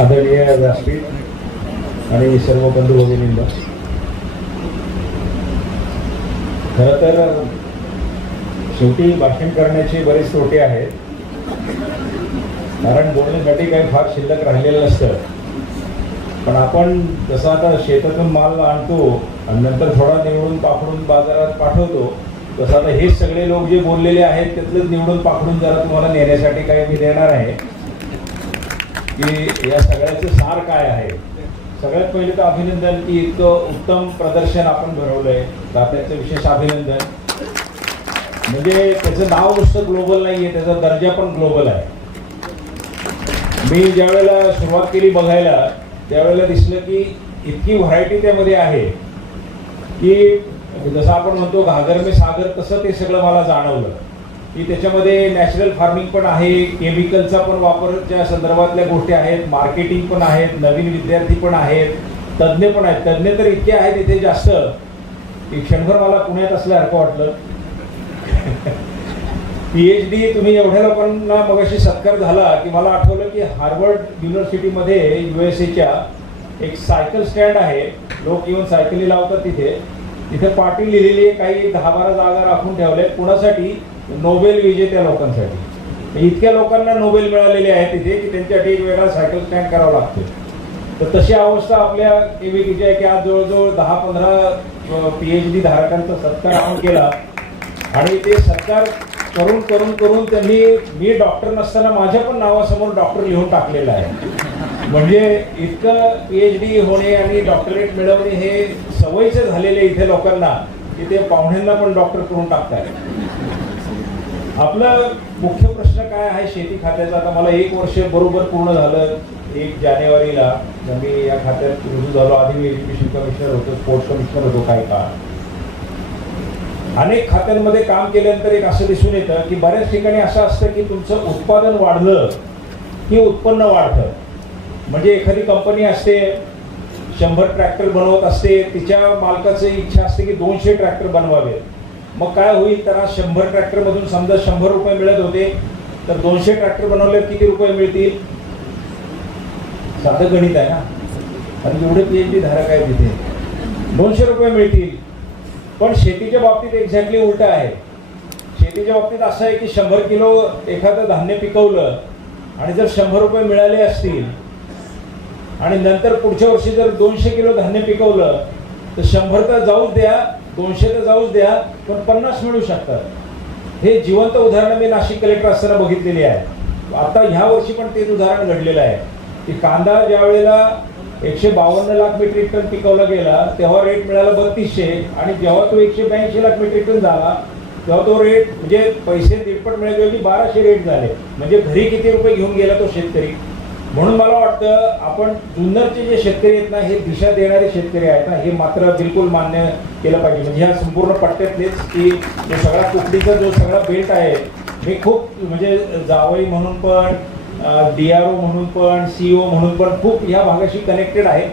आदरणीय व्यासपीठ आणि सर्व बंधू भगिनींना, खरं तर शेवटी भाषण करण्याचे बरेच तोटे आहेत, कारण बोलण्यासाठी काही फार शिल्लक राहिलेलं नसतं. पण आपण जसं आता शेतातून माल आणतो आणि नंतर थोडा निवडून पाखडून बाजारात पाठवतो, तसं आता हेच सगळे लोक जे बोललेले आहेत त्यातलंच निवडून पाखडून जरा तुम्हाला नेण्यासाठी काही मी देणार आहे की या सगळ्याचं सार काय आहे. सगळ्यात पहिले तर अभिनंदन की इतकं उत्तम प्रदर्शन आपण भरवलंय, त्याचं विशेष अभिनंदन. म्हणजे त्याचं नाव नुसतं ग्लोबल नाही आहे, त्याचा दर्जा पण ग्लोबल आहे. मी ज्यावेळेला सुरुवात केली बघायला त्यावेळेला दिसलं की इतकी व्हरायटी त्यामध्ये आहे की जसं आपण म्हणतो घागर में सागर, तसं ते सगळं मला जाणवलं की त्याच्यामध्ये नॅचरल फार्मिंग पण आहे, केमिकलचा पण वापरच्या संदर्भातल्या गोष्टी आहेत, मार्केटिंग पण आहेत, नवीन विद्यार्थी पण आहेत, तज्ज्ञ पण आहेत. तज्ज्ञ तर इतके आहेत इथे जास्त की क्षणभर मला पुण्यात असल्यासारखं वाटलं. PhD तुम्ही एवढ्या लोकांना मगाशी सत्कार झाला की मला आठवलं की हार्वर्ड युनिव्हर्सिटीमध्ये USA एक सायकल स्टँड आहे, लोक येऊन सायकली लावतात तिथे पाटी लिहिलेली आहे, काही 10-12 जागा राखून ठेवल्या कुणासाठी, नोबेल विजेत्या लोकांसाठी. इतक्या लोकांना नोबेल मिळालेले आहेत तिथे की त्यांच्यासाठी एक वेगळा सायकल स्टँड करावा लागतो. तर तशी अवस्था आपल्या KVKची आहे की आज जवळजवळ 10-15 PhD धारकांचा सत्कार आपण केला. आणि ते सत्कार करून करून करून त्यांनी, मी डॉक्टर नसताना माझ्या पण नावासमोर डॉक्टर लिहून टाकलेलं आहे. म्हणजे इतकं PhD होणे आणि डॉक्टरेट मिळवणे हे सवयीचं झालेले इथे लोकांना की ते पाहुण्यांना पण डॉक्टर करून टाकतात. आपला मुख्य प्रश्न काय आहे शेती खात्याचा. आता मला 1 वर्ष बरोबर पूर्ण झालं. 1 जानेवारीला मी या खात्यात रुजू झालो. आधी मी एज्युकेशन कमिशनर होतो, स्पोर्ट्स कमिशनर होतो काही काळ. अनेक खात्यांमध्ये काम केल्यानंतर एक असं दिसून येतं की बऱ्याच ठिकाणी असं असतं की तुमचं उत्पादन वाढलं की उत्पन्न वाढतं. म्हणजे एखादी कंपनी असते, 100 ट्रॅक्टर बनवत असते, तिच्या मालकाची इच्छा असते की 200 ट्रॅक्टर बनवावे. मग काय होईल, तर 100 ट्रॅक्टरमधून समजा 100 रुपये मिळत होते, तर 200 ट्रॅक्टर बनवले किती रुपये मिळतील. साधं गणित आहे ना. आणि जेवढे PhD धारक आहे तिथे 200 रुपये मिळतील. पण शेतीच्या बाबतीत एक्झॅक्टली उलट आहे. शेतीच्या बाबतीत असं आहे की 100 किलो एखादं धान्य पिकवलं आणि जर 100 रुपये मिळाले असतील आणि नंतर पुढच्या वर्षी जर 200 किलो धान्य पिकवलं तर 100 तर जाऊच द्या, 200 तर जाऊच द्या, पण 50 मिळू शकतात. हे जिवंत उदाहरणं मी नाशिक कलेक्टर असताना बघितलेली आहे. आता ह्या वर्षी पण तेच उदाहरण घडलेलं आहे की कांदा ज्या वेळेला 152 लाख मेट्रिक टन पिकवला गेला तेव्हा रेट मिळाला 3200, आणि जेव्हा तो 182 लाख मेट्रिक टन झाला तेव्हा तो रेट म्हणजे पैसे 1.5 मिळाले, 1200 रेट झाले. म्हणजे घरी किती रुपये घेऊन गेला तो शेतकरी. म्हणून मला वाटतं आपण जुन्नरचे जे शेतकरी आहेत ना, हे दिशा देणारे शेतकरी आहेत ना, हे मात्र बिलकुल मान्य केलं पाहिजे. म्हणजे ह्या संपूर्ण पट्ट्यातलेच की जो सगळा कुकडीचा जो सगळा बेल्ट आहे, हे खूप म्हणजे जावई म्हणून पण, DRO म्हणून पण, CEO म्हणून पण खूप ह्या भागाशी कनेक्टेड आहे.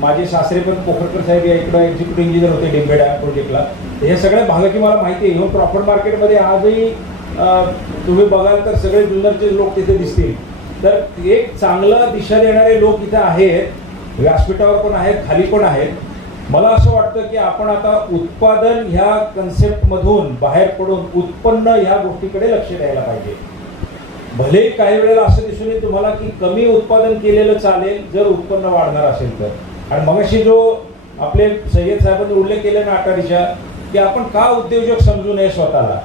माझे सासरे पण पोखरकर साहेब या इकडं एक्झिक्युटिव्ह इंजिनियर होते डिंबेडा प्रोजेक्टला. हे सगळ्या भागाची मला माहिती आहे. इव्हन प्रॉफिट मार्केटमध्ये आजही तुम्ही बघाल तर सगळे जुन्नरचे लोक तिथे दिसतील. तर एक चांगलं दिशा देणारे लोक इथं आहेत, व्यासपीठावर पण आहेत, खाली पण आहेत. मला असं वाटतं की आपण आता उत्पादन ह्या कन्सेप्टमधून बाहेर पडून उत्पन्न ह्या गोष्टीकडे लक्ष द्यायला पाहिजे. भले काही वेळेला असं दिसून येईल तुम्हाला की कमी उत्पादन केलेलं चालेल जर उत्पन्न वाढणार असेल तर. आणि मगाशी जो आपले सय्यद साहेबांनी उल्लेख केला ना अटारीच्या, की आपण का उद्योजक समजू नये स्वतःला,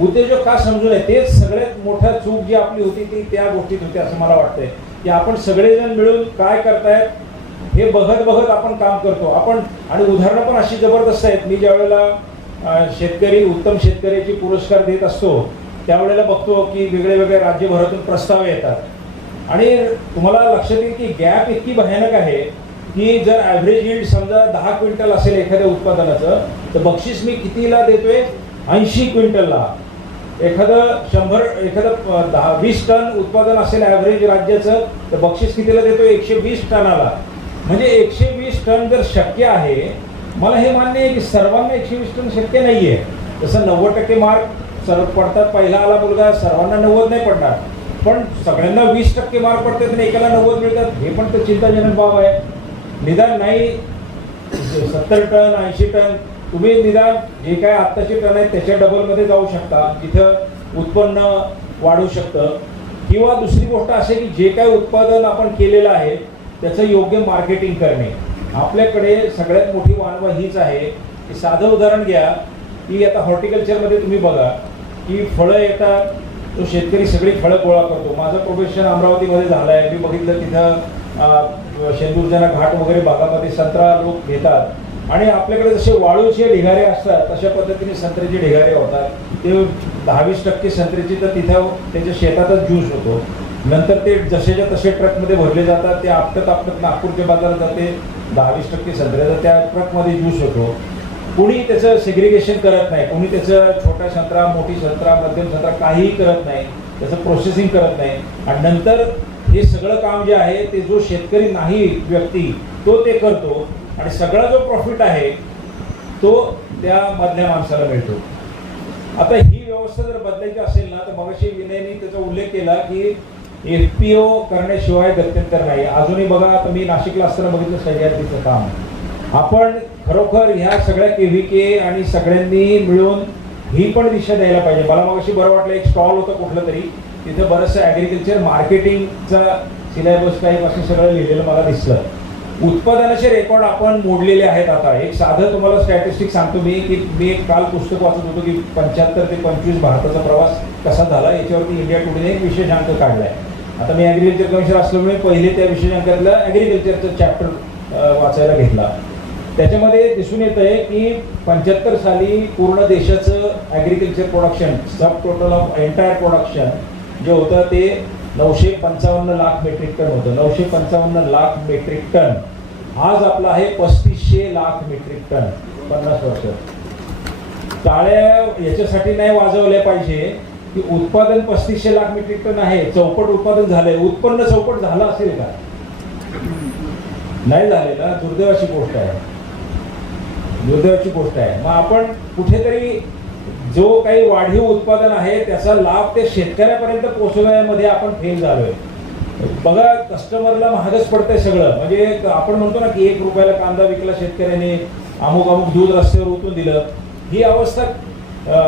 उद्योजक का समजू नये, तेच सगळ्यात मोठा चूक जी आपली होती ती त्या गोष्टीत होती असं मला वाटतंय. की आपण सगळेजण मिळून काय करतायत हे बघत बघत आपण काम करतो आपण. आणि उदाहरणं पण अशी जबरदस्त आहेत. मी ज्या वेळेला शेतकरी उत्तम शेतकऱ्याची पुरस्कार देत असतो त्यावेळेला बघतो की वेगळे वेगळे राज्यभरातून प्रस्ताव येतात आणि तुम्हाला लक्षात येईल की गॅप इतकी भयानक आहे की जर ॲव्हरेज यील्ड समजा 10 क्विंटल असेल एखाद्या उत्पादनाचं, तर बक्षीस मी कितीला देतोय, 80 क्विंटलला. एखादं 20 टन उत्पादन असेल ॲव्हरेज राज्याचं, तर बक्षीस कितीला देतोय, 120 टनाला. म्हणजे 120 टन जर शक्य आहे, मला हे मान्य आहे की सर्वांना 120 टन शक्य नाही आहे. जसं 90% मार्क पडतात, पहिला आला मुलगा सर्वांना 90 नाही पडणार. पण सगळ्यांना 20% मार्क पडतात आणि एकाला 90 मिळतात, हे पण तर चिंताजनक बाब आहे. निदान नाही 70 टन 80 टन, तुम्ही निदान जे काय आत्ताचे टन आहेत त्याच्या डबलमध्ये जाऊ शकता, जिथं उत्पन्न वाढू शकतं. किंवा दुसरी गोष्ट अशी की जे काय उत्पादन आपण केलेलं आहे त्याचं योग्य मार्केटिंग करणे. आपल्याकडे सगळ्यात मोठी वानवा हीच आहे की साधं उदाहरण घ्या की आता हॉर्टिकल्चरमध्ये तुम्ही बघा की फळं येतात, तो शेतकरी सगळी फळं गोळा करतो. माझं प्रोफेशन अमरावतीमध्ये झालं आहे, मी बघितलं तिथं शेंदूरजना घाट वगैरे भागामध्ये संत्रा लोक घेतात आणि आपल्याकडे जसे वाळूचे ढिगारे असतात तशा पद्धतीने संत्र्याचे ढिगारे होतात. ते 10-20% संत्र्याची तर तिथं त्याच्या शेतातच ज्यूस होतो. नंतर ते जसेच्या तसे ट्रकमध्ये भरले जातात, ते आपटत नागपूरच्या बाजारात जाते. 10-20% संत्र्याचा त्या ट्रकमध्ये ज्यूस होतो. कोणी त्याचं सेग्रिगेशन करत नाही, कोणी त्याचं छोटा संत्रा मोठी संत्रा मध्यम संत्रा काहीही करत नाही, त्याचं प्रोसेसिंग करत नाही. आणि नंतर हे सगळं काम जे आहे ते जो शेतकरी नाही व्यक्ती तो ते करतो आणि सगळा जो प्रॉफिट आहे तो त्या मधल्या माणसाला मिळतो. आता ही व्यवस्था जर बदलायची असेल ना तर मगाशी विनयने त्याचा उल्लेख केला की FPO करण्याशिवाय गत्यंतर नाही. अजूनही बघा, आता मी नाशिकला असताना बघितलं सह्याद्रीचं काम. आपण खरोखर ह्या सगळ्या KVK आणि सगळ्यांनी मिळून ही पण दिशा द्यायला पाहिजे. मला मगाशी बरं वाटलं, एक स्टॉल होतं कुठलं तरी, तिथं बरंचसं ॲग्रिकल्चर मार्केटिंगचा सिलेबस टाईप असं सगळं लिहिलेलं मला दिसलं. उत्पादनाचे रेकॉर्ड आपण मोडलेले आहेत. आता एक साधं तुम्हाला स्टॅटिस्टिक सांगतो मी की मी एक काल पुस्तक वाचत होतो की 75 ते 25 भारताचा प्रवास कसा झाला याच्यावरती इंडिया टुडेने एक विशेषांक काढला आहे. आता मी ॲग्रिकल्चर कमिशनर असल्यामुळे पहिले त्या विशेषांकातला ॲग्रिकल्चरचा चॅप्टर वाचायला घेतला. त्याच्यामध्ये दिसून येतं आहे की 75 साली पूर्ण देशाचं agriculture production, sub total of entire production जे होतं ते 955 लाख मेट्रिक टन होतं. 955 लाख मेट्रिक टन. आज आपला आहे 3500 लाख मेट्रिक टन. 50 वर्ष. टाळ्या याच्यासाठी नाही वाजवल्या पाहिजे की उत्पादन 3500 लाख मेट्रिक टन आहे, चौपट उत्पादन झालंय. उत्पन्न चौपट झालं असेल का? नाही झालेला. दुर्दैवाची गोष्ट आहे, दुर्दैवाची गोष्ट आहे. मग आपण कुठेतरी जो काही वाढीव उत्पादन आहे त्याचा लाभ ते शेतकऱ्यापर्यंत पोहोचवण्यामध्ये आपण फेल झालोय. बघा, कस्टमरला महागच पडतंय सगळं. म्हणजे आपण म्हणतो ना की 1 रुपयाला कांदा विकला शेतकऱ्याने, अमुक दूध रस्त्यावर ओतून दिलं. ही अवस्था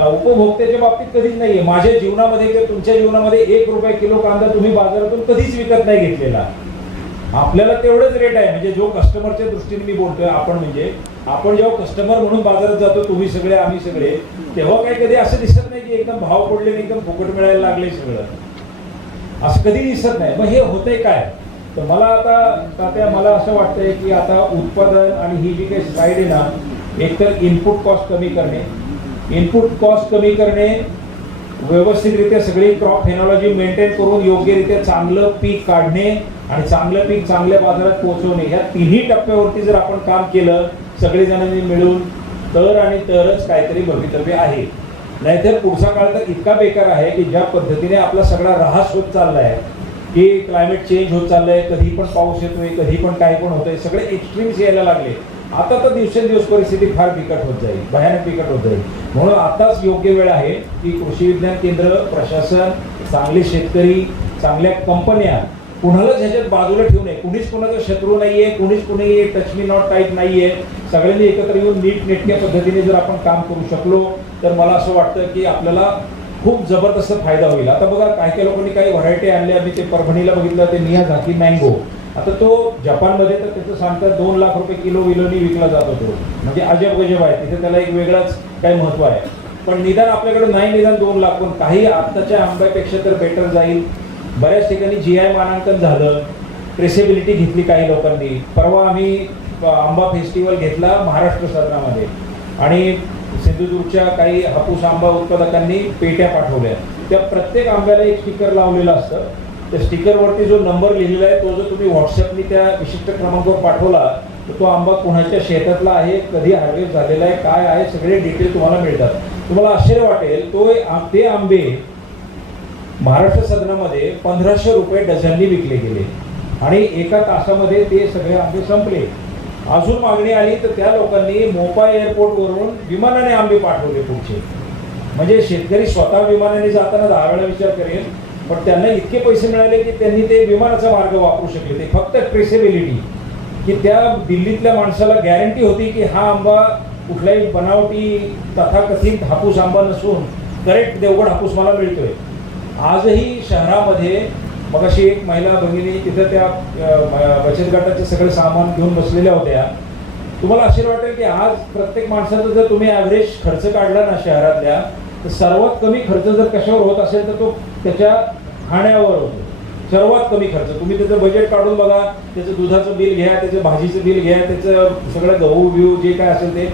उपभोक्त्याच्या बाबतीत कधीच नाहीये. माझ्या जीवनामध्ये किंवा तुमच्या जीवनामध्ये 1 रुपये किलो कांदा तुम्ही बाजारातून कधीच विकत नाही घेतलेला. आपल्याला तेवढंच रेट आहे. म्हणजे जो कस्टमरच्या दृष्टीने मी बोलतोय, आपण म्हणजे आपण जेव्हा कस्टमर म्हणून बाजारात जातो, तुम्ही सगळे आम्ही सगळे, तेव्हा काही कधी असं दिसत नाही की एकदम भाव पडले आणि एकदम फुकट मिळायला लागले सगळं, असं कधी दिसत नाही. मग हे होतंय काय? तर मला आता मला असं वाटतंय की आता उत्पादन आणि ही जी काही साईड आहे ना, एकतर इनपुट कॉस्ट कमी करणे, व्यवस्थितरित्या सगळी क्रॉप फेनॉलॉजी मेंटेन करून योग्यरित्या चांगलं पीक काढणे आणि चांगलं पीक चांगल्या बाजारात पोहोचवणे, ह्या तिन्ही टप्प्यावरती जर आपण काम केलं सगळेजणांनी मिळून तर आणि तरच काहीतरी भवितव्य आहे. नाहीतर पुढचा काळ तर इतका बेकार आहे की ज्या पद्धतीने आपला सगळा ऱ्हास होत चालला आहे की क्लायमेट चेंज होत चाललंय, कधी पण पाऊस येतोय, कधी पण काही पण होतंय, सगळे एक्स्ट्रीम्स यायला लागले. आता तर दिवसेंदिवस परिस्थिती फार बिकट होत जाईल, भयानक बिकट होत जाईल. म्हणून आताच योग्य वेळ आहे की कृषी विज्ञान केंद्र, प्रशासन, चांगले शेतकरी, चांगल्या कंपन्या कुणालाच ह्याच्यात बाजूला ठेवू नये. कुणीच कुणाचा शत्रू नाहीये, कुणी टच मी नॉट टाईप नाहीये. सगळ्यांनी एकत्र येऊन नीटनेटक्या पद्धतीने जर आपण काम करू शकलो तर मला असं वाटतं की आपल्याला खूप जबरदस्त फायदा होईल. आता बघा, काही लोकांनी काही व्हरायटी आणल्या. मी ते परभणीला बघितलं, ते मियाझाकी मँगो. आता तो जपानमध्ये तर त्याचं सांगतात 2 लाख रुपये किलो विलोनी विकला जातो. तो म्हणजे अजब गजब आहे. तिथे त्याला एक वेगळंच काही महत्त्व आहे. पण निदान आपल्याकडे नाही, निदान 2 लाख, पण काही आत्ताच्या आंब्यापेक्षा तर बेटर जाईल. बऱ्याच ठिकाणी GI मानांकन झालं, ट्रेसेबिलिटी घेतली काही लोकांनी. परवा आम्ही आंबा फेस्टिवल घेतला महाराष्ट्र सदनामध्ये आणि सिंधुदुर्गच्या काही हापूस आंबा उत्पादकांनी पेट्या पाठवल्या. त्या प्रत्येक आंब्याला एक स्टिकर लावलेलं असतं. त्या स्टिकरवरती जो नंबर लिहिलेला आहे तो जर तुम्ही व्हॉट्सअपनी त्या विशिष्ट क्रमांकावर पाठवला तर तो आंबा कुणाच्या शेतातला आहे, कधी हार्वेस्ट झालेला आहे, काय आहे, सगळे डिटेल तुम्हाला मिळतात. तुम्हाला आश्चर्य वाटेल, ते आंबे महाराष्ट्र सदनामध्ये 1500 रुपये डझननी विकले गेले आणि एका तासामध्ये ते सगळे आंबे संपले. अजून मागणी आली तर त्या लोकांनी मोपा एअरपोर्टवरून विमानाने आंबे पाठवले पुढचे. म्हणजे शेतकरी स्वतः विमानाने जाताना 10 वेळा विचार करेल पण त्यांना इतके पैसे मिळाले की त्यांनी ते विमानाचा मार्ग वापरू शकले. ते फक्त ट्रेसेबिलिटी, की त्या दिल्लीतल्या माणसाला गॅरंटी होती की हा आंबा कुठलाही बनावटी तथाकथित हापूस आंबा नसून करेक्ट देवगड हापूस मला मिळतोय. आजही शहरामध्ये मगाशी एक महिला भगिनी तिथं त्या बचत गटाचे सगळे सामान घेऊन बसलेल्या होत्या. तुम्हाला आश्चर्य वाटेल की आज प्रत्येक माणसाचा जर तुम्ही ॲव्हरेज खर्च काढला ना शहरातल्या, तर सर्वात कमी खर्च जर कशावर होत असेल तर तो त्याच्या खाण्यावर होतो. सर्वात कमी खर्च तुम्ही त्याचं बजेट काढून बघा, त्याचं दुधाचं बिल घ्या, त्याचं भाजीचं बिल घ्या, त्याचं सगळं गहू बिहू जे काय असेल ते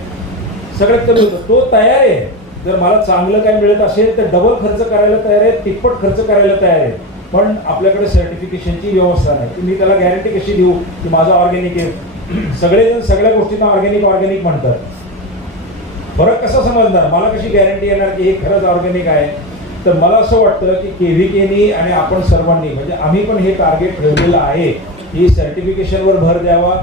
सगळ्यात कमी होतं. तो तयार आहे, जर मला चांगलं काय मिळत असेल तर डबल खर्च करायला तयार आहे, तिप्पट खर्च करायला तयार आहे. पण आपल्याकडे सर्टिफिकेशनची व्यवस्था नाही. मी त्याला गॅरंटी कशी देऊ की माझं ऑर्गॅनिक आहे? सगळेजण सगळ्या गोष्टींना ऑर्गॅनिक म्हणतात. फरक कसा समजणार? मला कशी गॅरंटी येणार की हे खरंच ऑर्गॅनिक आहे? तर मला असं वाटतं की KVKनी आणि आपण सर्वांनी, म्हणजे आम्ही पण हे टार्गेट ठेवलेलं आहे की सर्टिफिकेशनवर भर द्यावा.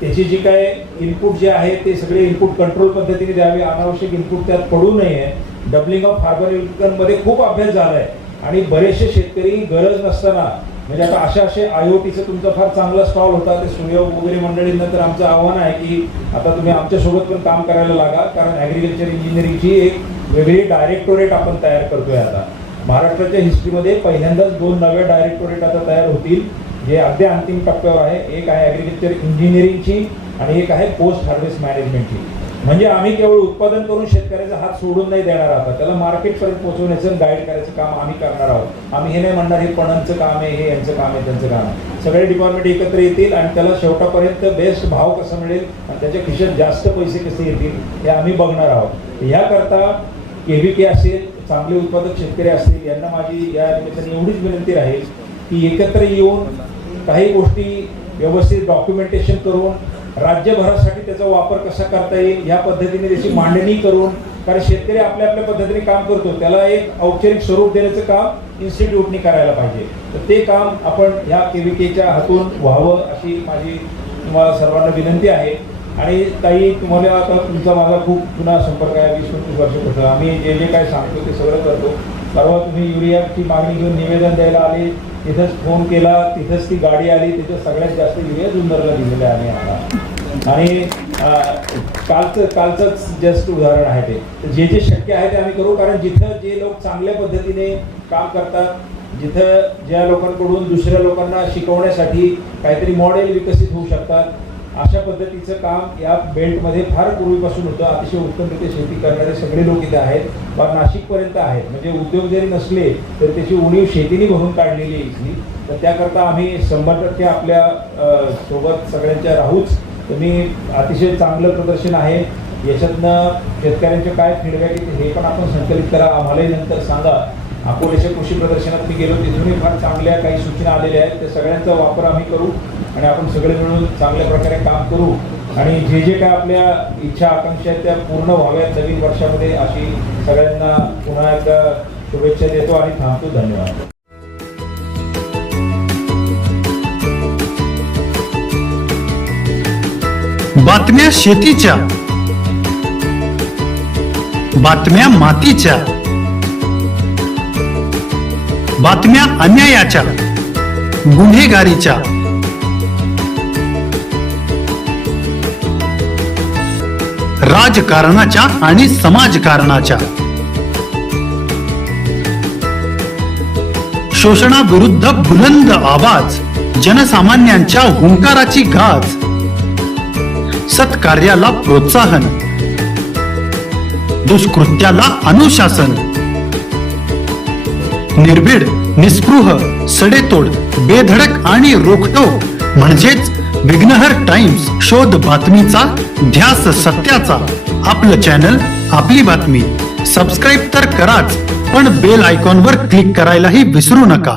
त्याची जी काय इनपुट जे आहे ते सगळे इनपुट कंट्रोल पद्धतीने द्यावे. अनावश्यक इनपुट त्यात पडू नये. डबलिंग ऑफ फार्मर इन्कममध्ये खूप अभ्यास झाला आहे आणि बरेचसे शेतकरी गरज नसताना, म्हणजे आता असे IoTचं तुमचा फार चांगला स्टॉल होता, ते सूर्योग वगैरे मंडळींना तर आमचं आव्हान आहे की आता तुम्ही आमच्यासोबत पण काम करायला लागा, कारण ॲग्रिकल्चर इंजिनिअरिंगची एक वेगळी डायरेक्टोरेट आपण तयार करतोय. आता महाराष्ट्राच्या हिस्ट्रीमध्ये पहिल्यांदाच 2 नव्या डायरेक्टोरेट आता तयार होतील, जे अगदी अंतिम टप्प्यावर आहे. एक आहे ॲग्रिकल्चर इंजिनिअरिंगची आणि एक आहे पोस्ट हार्वेस्ट मॅनेजमेंटची. म्हणजे आम्ही केवळ उत्पादन करून शेतकऱ्याचा हात सोडून नाही देणार आहोत, त्याला मार्केटपर्यंत पोहोचवण्याचं गाईड करायचं काम आम्ही करणार आहोत. आम्ही हे नाही म्हणणार हे पणनचं काम आहे, हे यांचं काम आहे, त्यांचं काम आहे. सगळे डिपार्टमेंट एकत्र येतील आणि त्याला शेवटापर्यंत बेस्ट भाव कसा मिळेल आणि त्याच्या खिशात जास्त पैसे कसे येतील हे आम्ही बघणार आहोत. ह्याकरता KVK असेल, चांगले उत्पादक शेतकरी असतील, यांना माझी या निमित्ताने एवढीच विनंती राहील की एकत्र येऊन काही गोष्टी व्यवस्थित डॉक्युमेंटेशन करून राज्यभरासाठी त्याचा वापर कसा करता येईल या पद्धतीने त्याची मांडणी करून, कारण शेतकरी आपल्या आपल्या पद्धतीने काम करतो, त्याला एक औपचारिक स्वरूप देण्याचं काम इन्स्टिट्यूटनी करायला पाहिजे. तर ते काम आपण ह्या KVKच्या हातून व्हावं अशी माझी तुम्हाला सर्वांना विनंती आहे. आणि ताई, तुम्हाला आता तुमचा माझा खूप जुना संपर्क आहे, 20-25 वर्षापासून. आम्ही जे जे काय सांगतो ते सगळं करतो. परवा तुम्ही युरियाची मागणी घेऊन निवेदन द्यायला आले, तिथंच फोन केला, तिथंच ती गाडी आली, तिथं सगळ्यात जास्त युरिया जुन्नरला दिलेलं आहे आम्ही आता. आणि कालचंच जस्ट उदाहरण आहे ते. तर जे जे शक्य आहे ते आम्ही करू, कारण जिथं जे लोक चांगल्या पद्धतीने काम करतात, जिथं ज्या लोकांकडून दुसऱ्या लोकांना शिकवण्यासाठी काहीतरी मॉडेल विकसित होऊ शकतात, अशा पद्धतीचं काम या बेल्टमध्ये फार पूर्वीपासून होतं. अतिशय उत्तमरित्या शेती करणारे सगळे लोक इथे आहेत, फार नाशिकपर्यंत आहेत. म्हणजे उद्योग जरी नसले तर त्याची उणीव शेतीने भरून काढलेली आहे इथली. तर त्याकरता आम्ही 100% आपल्या सोबत सगळ्यांच्या राहूच. तुम्ही अतिशय चांगलं प्रदर्शन आहे, याच्यातनं शेतकऱ्यांचे काय फीडबॅक येते हे पण आपण संकलित करा, आम्हालाही नंतर सांगा. अकोल्याच्या कृषी प्रदर्शनात मी गेलो, तिथूनही फार चांगल्या काही सूचना आलेल्या आहेत. त्या सगळ्यांचा वापर आम्ही करू आणि आपण सगळे मिळून चांगल्या प्रकारे काम करू आणि जे जे काय आपल्या इच्छा आकांक्षा आहेत त्या पूर्ण व्हाव्यात नवीन वर्षामध्ये, अशी सगळ्यांना पुन्हा एकदा शुभेच्छा देतो आणि थांबतो. धन्यवाद. बातम्या शेतीच्या, बातम्या मातीच्या, बातम्या अन्यायाच्या, गुन्हेगारीच्या, राजकारणाच्या आणि समाजकारणाच्या, शोषणाविरुद्ध बुलंद आवाज, जनसामान्यांच्या हुंकाराची गाज, सत्कार्याला प्रोत्साहन, दुष्कृत्याला अनुशासन, निर्भीड, निस्पृह, सडेतोड, बेधडक आणि रोखटोक म्हणजेच विघ्नहर टाइम्स. शोध बातमीचा, ध्यास सत्याचा. आपलं चॅनल, आपली बातमी. सबस्क्राईब तर कराच, पण बेल आयकॉनवर क्लिक करायलाही विसरू नका.